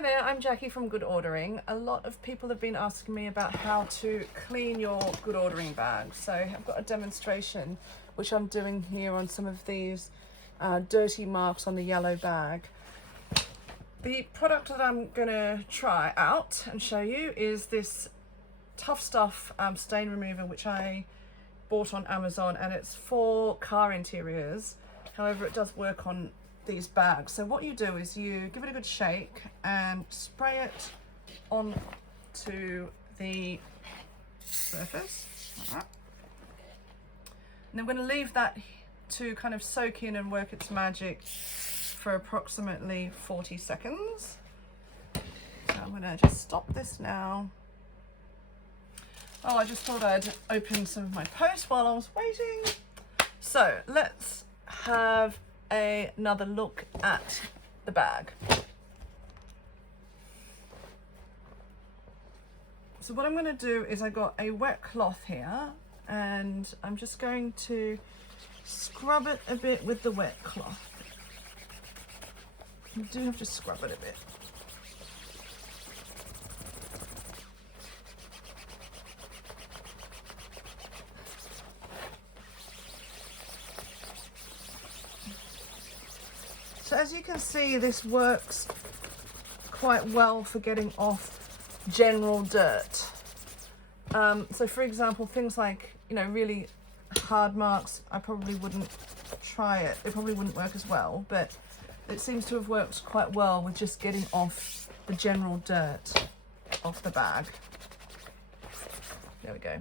Hi there, I'm Jackie from Goodordering. A lot of people have been asking me about how to clean your Goodordering bag. So I've got a demonstration which I'm doing here on some of these dirty marks on the yellow bag. The product that I'm going to try out and show you is this Tuff Stuff stain remover, which I bought on Amazon, and it's for car interiors. However, it does work on these bags. So what you do is you give it a good shake and spray it onto the surface like that. And then we're going to leave that to kind of soak in and work its magic for approximately 40 seconds. So I'm going to just stop this now. Oh, I just thought I'd open some of my posts while I was waiting. So let's have another look at the bag. So what I'm going to do is I got a wet cloth here, and I'm just going to scrub it a bit with the wet cloth. You do have to scrub it a bit. So as you can see, this works quite well for getting off general dirt. So for example, things like, really hard marks, I probably wouldn't try it. It probably wouldn't work as well, but it seems to have worked quite well with just getting off the general dirt off the bag. There we go.